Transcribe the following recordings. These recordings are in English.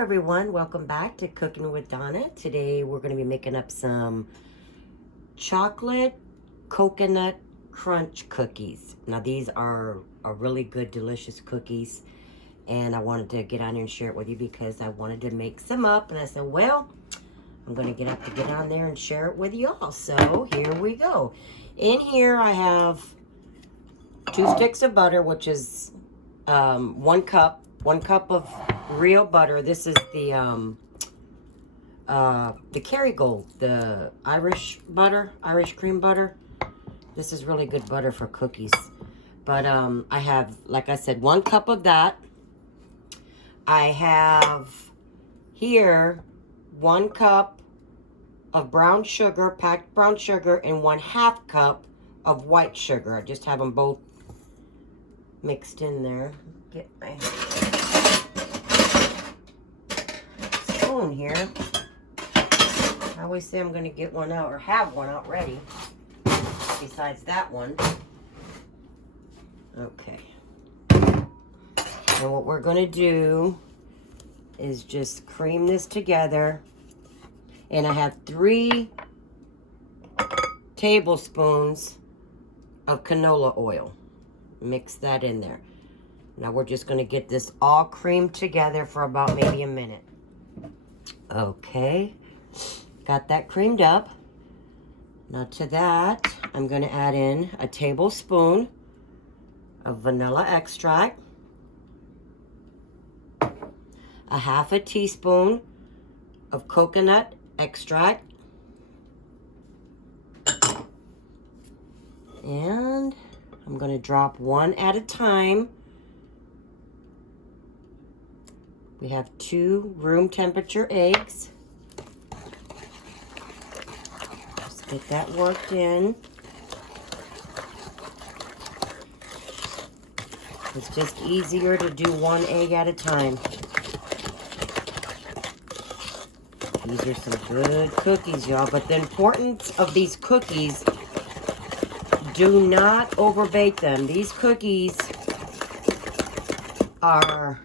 everyone, welcome back to Cooking with Donna. Today we're going to be making up some chocolate coconut crunch cookies. Now these are really good, delicious cookies, and I wanted to get on here and share it with you because I wanted to make some up, and I said, well, I'm going to get on there and share it with y'all. So here we go. In here I have 2 sticks of butter, which is 1 cup of real butter. This is the Kerrygold, the Irish cream butter. This is really good butter for cookies. But I have, like I said, 1 cup of that. I have here 1 cup of brown sugar, packed brown sugar, and 1/2 cup of white sugar. I just have them both mixed in there. Get my spoon here. I always say I'm going to get one out, or have one out ready, besides that one. Okay. And what we're going to do is just cream this together. And I have 3 tablespoons of canola oil. Mix that in there. Now we're just going to get this all creamed together for about maybe a minute. Okay, got that creamed up. Now to that, I'm going to add in a tablespoon of vanilla extract, a 1/2 teaspoon of coconut extract, and I'm going to drop one at a time. We have 2 room temperature eggs. Just get that worked in. It's just easier to do 1 egg at a time. These are some good cookies, y'all. But the importance of these cookies, do not overbake them. These cookies are,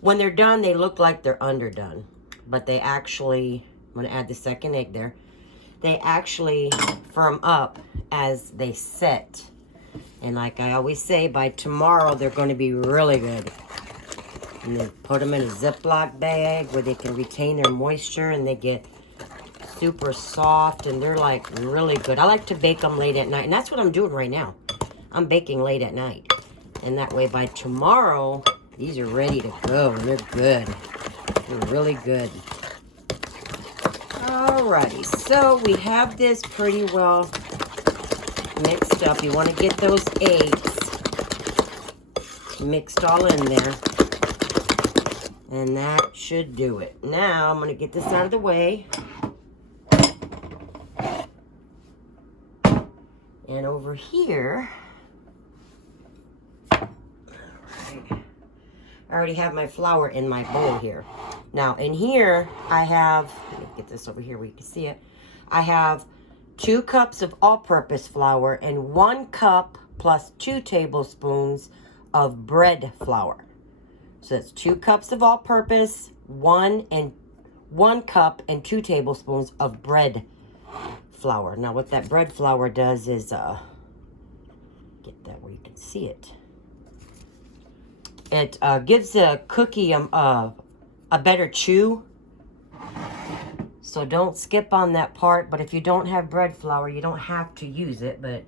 when they're done, they look like they're underdone. But they actually, I'm going to add the 2nd egg there, they actually firm up as they set. And like I always say, by tomorrow, they're going to be really good. And then put them in a Ziploc bag where they can retain their moisture, and they get super soft, and they're like really good. I like to bake them late at night, and that's what I'm doing right now. I'm baking late at night. And that way by tomorrow, these are ready to go, and they're good. They're really good. Alrighty, so we have this pretty well mixed up. You want to get those eggs mixed all in there. And that should do it. Now, I'm going to get this out of the way. And over here, all right, I already have my flour in my bowl here. Now, in here, I have, let me get this over here where you can see it. I have 2 cups of all-purpose flour and 1 cup plus 2 tablespoons of bread flour. So that's 2 cups of all-purpose, 1 cup and 2 tablespoons of bread flour. Now, what that bread flour does is, get that where you can see it. It gives a cookie a better chew. So don't skip on that part. But if you don't have bread flour, you don't have to use it. But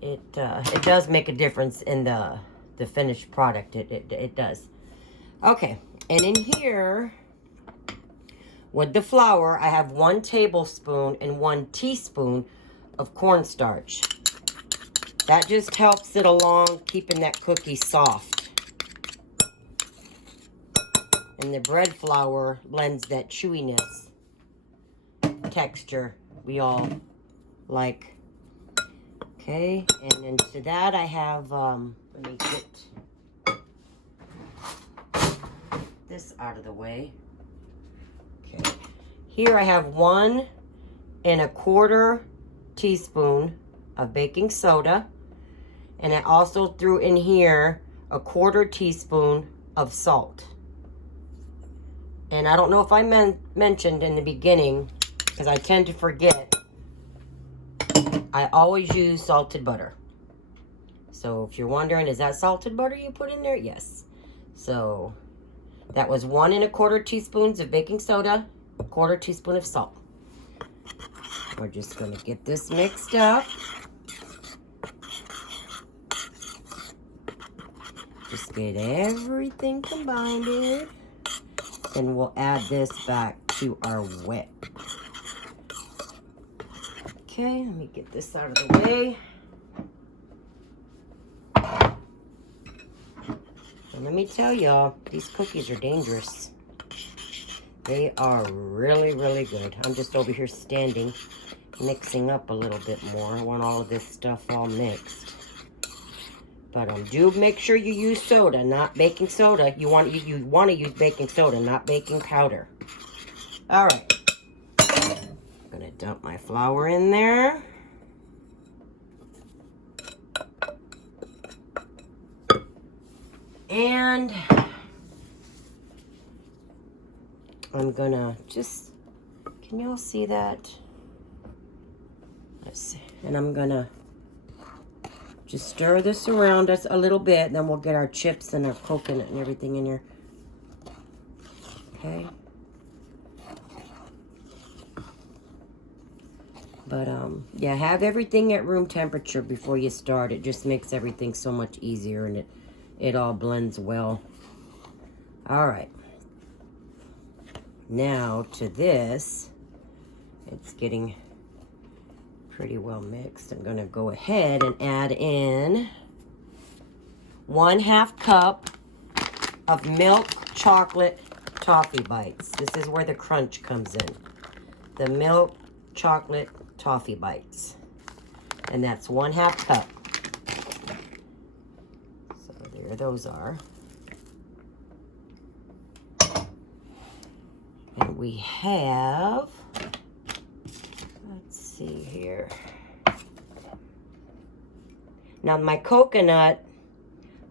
it does make a difference in the finished product. It does. Okay, and in here with the flour, I have 1 tablespoon and 1 teaspoon of cornstarch. That just helps it along, keeping that cookie soft. And the bread flour lends that chewiness texture we all like. Okay, and then to that I have, let me get this out of the way. Okay, here I have 1 1/4 teaspoon of baking soda, and I also threw in here a 1/4 teaspoon of salt. And I don't know if I mentioned in the beginning, because I tend to forget, I always use salted butter. So if you're wondering, is that salted butter you put in there? Yes. So that was 1 1/4 teaspoons of baking soda, 1/4 teaspoon of salt. We're just going to get this mixed up. Just get everything combined. And we'll add this back to our wet. Okay, let me get this out of the way. And let me tell y'all, these cookies are dangerous. They are really, really good. I'm just over here standing, mixing up a little bit more. I want all of this stuff all mixed. But do make sure you use soda, not baking soda. You want to use baking soda, not baking powder. All right. I'm gonna dump my flour in there. And I'm gonna just, can y'all see that? Let's see. And I'm gonna just stir this around us a little bit, then we'll get our chips and our coconut and everything in here. Okay. But yeah, have everything at room temperature before you start. It just makes everything so much easier, and it all blends well. All right. Now to this, it's getting pretty well mixed. I'm going to go ahead and add in 1/2 cup of milk chocolate toffee bites. This is where the crunch comes in. The milk chocolate toffee bites. And that's 1/2 cup. So there those are. And we have, let's see here. Now my coconut,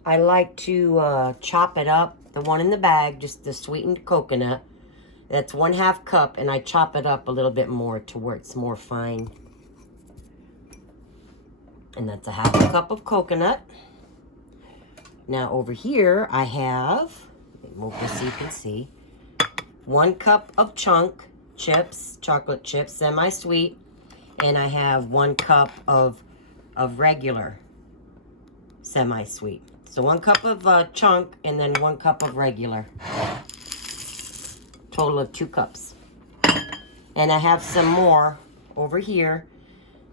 I like to chop it up. The one in the bag, just the sweetened coconut. That's 1/2 cup, and I chop it up a little bit more to where it's more fine. And that's 1/2 cup of coconut. Now over here I have, let me move this so you can see, 1 cup of chunk chips, chocolate chips, semi-sweet, and I have 1 cup of regular semi-sweet. So 1 cup of chunk and then 1 cup of regular. Total of 2 cups. And I have some more over here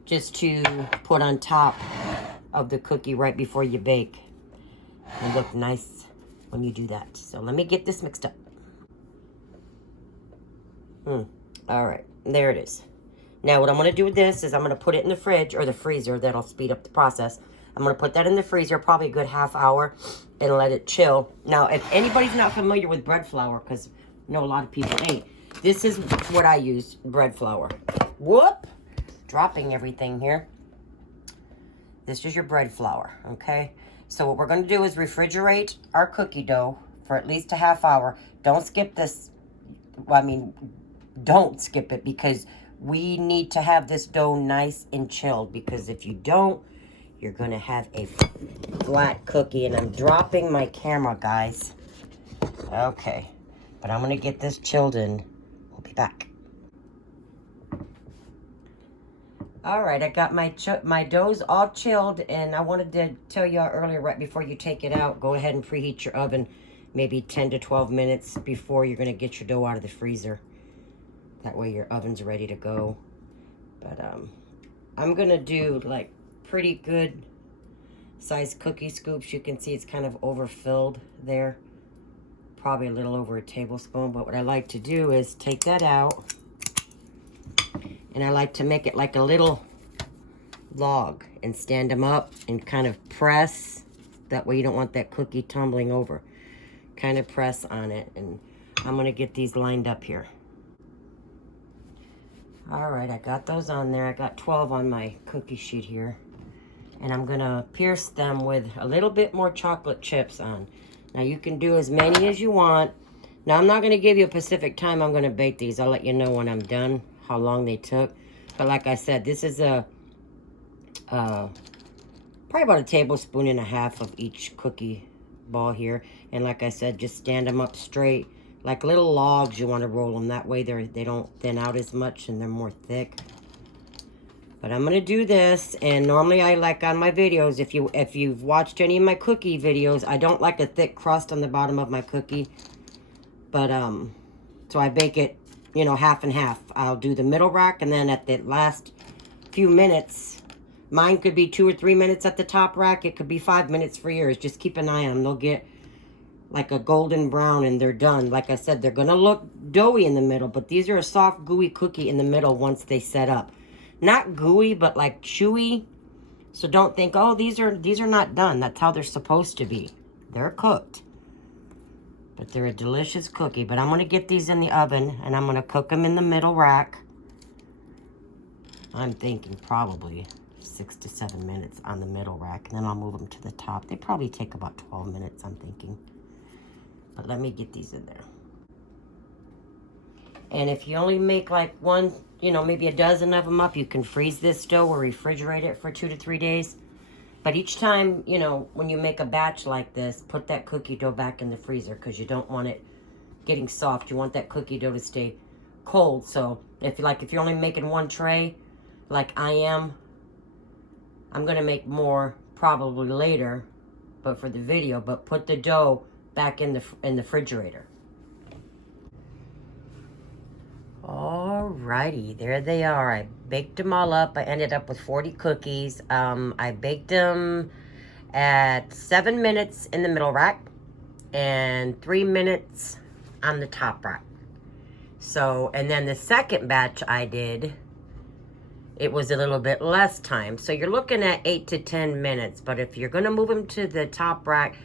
just to put on top of the cookie right before you bake. They look nice when you do that. So let me get this mixed up. All right, there it is. Now what I'm going to do with this is I'm going to put it in the fridge or the freezer. That'll speed up the process. I'm going to put that in the freezer probably a good ½ hour and let it chill. Now, if anybody's not familiar with bread flour, because I know a lot of people ain't, this is what I use, bread flour. Whoop! Dropping everything here. This is your bread flour, okay? So what we're going to do is refrigerate our cookie dough for at least a ½ hour. Don't skip this. Well, I mean, don't skip it, because we need to have this dough nice and chilled, because if you don't, you're going to have a flat cookie. And I'm dropping my camera, guys. Okay. But I'm going to get this chilled and we'll be back. All right, I got my doughs all chilled, and I wanted to tell y'all earlier, right before you take it out, go ahead and preheat your oven maybe 10 to 12 minutes before you're going to get your dough out of the freezer. That way your oven's ready to go. But I'm going to do like pretty good size cookie scoops. You can see it's kind of overfilled there. Probably a little over a tablespoon. But what I like to do is take that out. And I like to make it like a little log and stand them up and kind of press. That way you don't want that cookie tumbling over. Kind of press on it. And I'm going to get these lined up here. All right, I got those on there. I got 12 on my cookie sheet here. And I'm going to pierce them with a little bit more chocolate chips on. Now, you can do as many as you want. Now, I'm not going to give you a specific time I'm going to bake these. I'll let you know when I'm done, how long they took. But like I said, this is probably about a tablespoon and a half of each cookie ball here. And like I said, just stand them up straight. Like little logs, you want to roll them. That way they don't thin out as much and they're more thick. But I'm going to do this. And normally I like on my videos, if you've watched any of my cookie videos, I don't like a thick crust on the bottom of my cookie. But, so I bake it, you know, half and half. I'll do the middle rack, and then at the last few minutes, mine could be 2 or 3 minutes at the top rack. It could be 5 minutes for yours. Just keep an eye on them. They'll get like a golden brown, and they're done. Like I said, they're going to look doughy in the middle, but these are a soft, gooey cookie in the middle once they set up. Not gooey, but like chewy. So don't think, oh, these are not done. That's how they're supposed to be. They're cooked. But they're a delicious cookie. But I'm going to get these in the oven, and I'm going to cook them in the middle rack. I'm thinking probably 6 to 7 minutes on the middle rack. And then I'll move them to the top. They probably take about 12 minutes, I'm thinking. But let me get these in there. And if you only make like one, you know, maybe a dozen of them up, you can freeze this dough or refrigerate it for 2 to 3 days. But each time, you know, when you make a batch like this, put that cookie dough back in the freezer because you don't want it getting soft. You want that cookie dough to stay cold. So if you're only making one tray, like I am, I'm going to make more probably later, but for the video, but put the dough back in the refrigerator. Alrighty, there they are. I baked them all up. I ended up with 40 cookies. I baked them at 7 minutes in the middle rack and 3 minutes on the top rack. So, and then the second batch I did, it was a little bit less time. So you're looking at 8 to 10 minutes. But if you're going to move them to the top rack,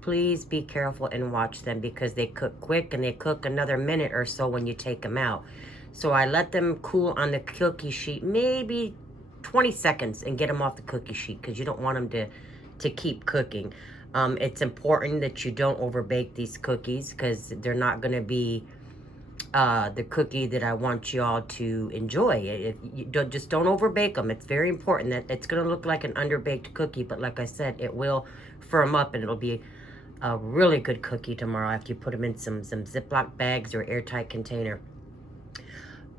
please be careful and watch them because they cook quick and they cook another minute or so when you take them out. So I let them cool on the cookie sheet maybe 20 seconds and get them off the cookie sheet because you don't want them to keep cooking. It's important that you don't overbake these cookies because they're not going to be the cookie that I want you all to enjoy. Just don't overbake them. It's very important that it's going to look like an underbaked cookie, but like I said, it will firm up and it'll be a really good cookie tomorrow after you put them in some Ziploc bags or airtight container.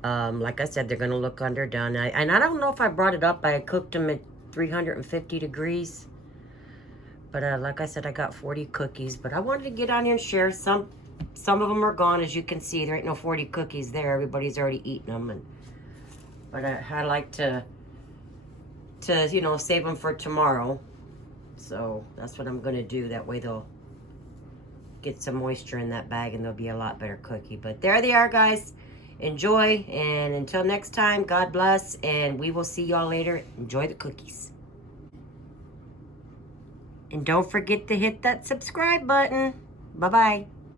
Like I said, they're going to look underdone. And I don't know if I brought it up. I cooked them at 350 degrees. But like I said, I got 40 cookies. But I wanted to get on here and share. Some of them are gone, as you can see. There ain't no 40 cookies there. Everybody's already eaten them. But I like to you know, save them for tomorrow. So that's what I'm going to do. That way they'll get some moisture in that bag and they'll be a lot better cookie. But there they are, guys. Enjoy, and until next time, God bless, and we will see y'all later. Enjoy the cookies. And don't forget to hit that subscribe button. Bye-bye.